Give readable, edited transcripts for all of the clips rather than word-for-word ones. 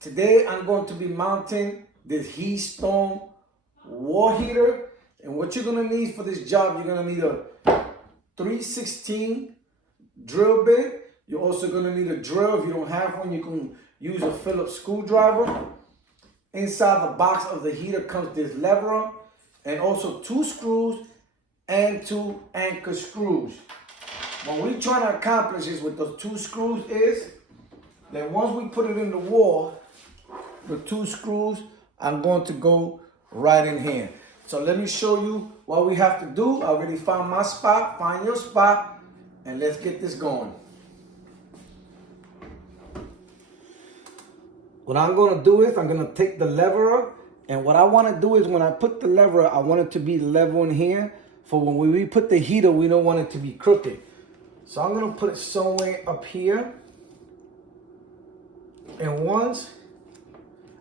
Today I'm going to be mounting this HeatStorm wall heater. And what you're gonna need for this job, you're gonna need a 3/16 drill bit. You're also gonna need a drill. If you don't have one, you can use a Phillips screwdriver. Inside the box of the heater comes this lever and also 2 screws and 2 anchor screws. What we're trying to accomplish is with those 2 screws is that once we put it in the wall, the 2 screws are going to go right in here. So let me show you what we have to do. I already found my spot, find your spot, and let's get this going. What I'm gonna do is I'm gonna take the lever, and what I wanna do is when I put the lever, I want it to be level in here. For when we put the heater, we don't want it to be crooked. So I'm gonna put it somewhere up here. And once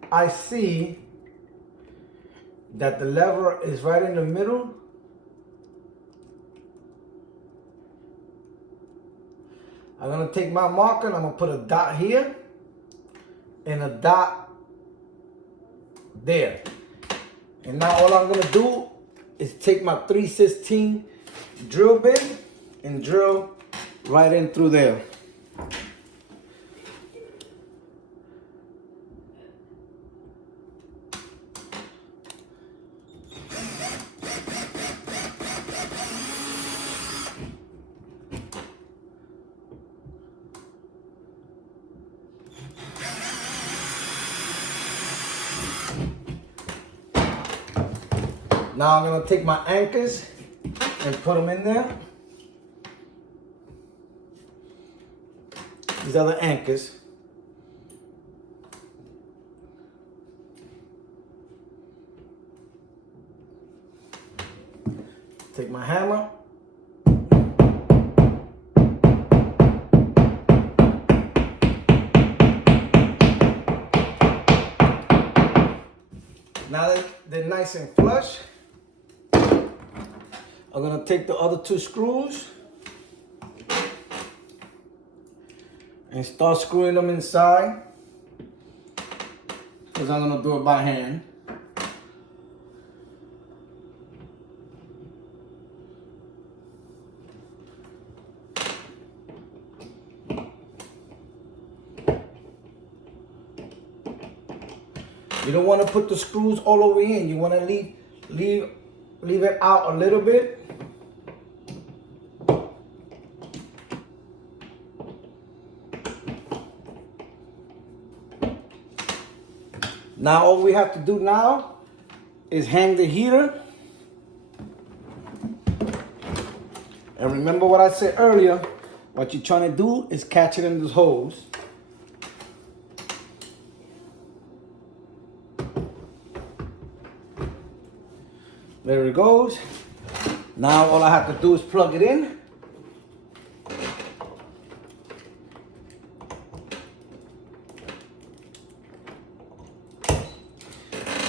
I see that the lever is right in the middle, I'm gonna take my marker and I'm gonna put a dot here and a dot there. And now all I'm gonna do is take my 3/16 drill bit and drill right in through there. Now I'm gonna take my anchors and put them in there. These are the anchors. Take my hammer. Now that they're nice and flush, I'm gonna take the other 2 screws and start screwing them inside, because I'm gonna do it by hand. You don't want to put the screws all the way in. You want to leave it out a little bit. Now all we have to do now is hang the heater. And remember what I said earlier, what you're trying to do is catch it in this hose. There it goes. Now all I have to do is plug it in.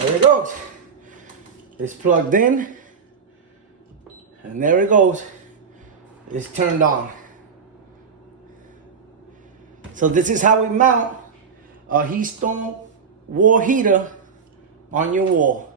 There it goes. It's plugged in. And there it goes. It's turned on. So this is how we mount a HeatStorm wall heater on your wall.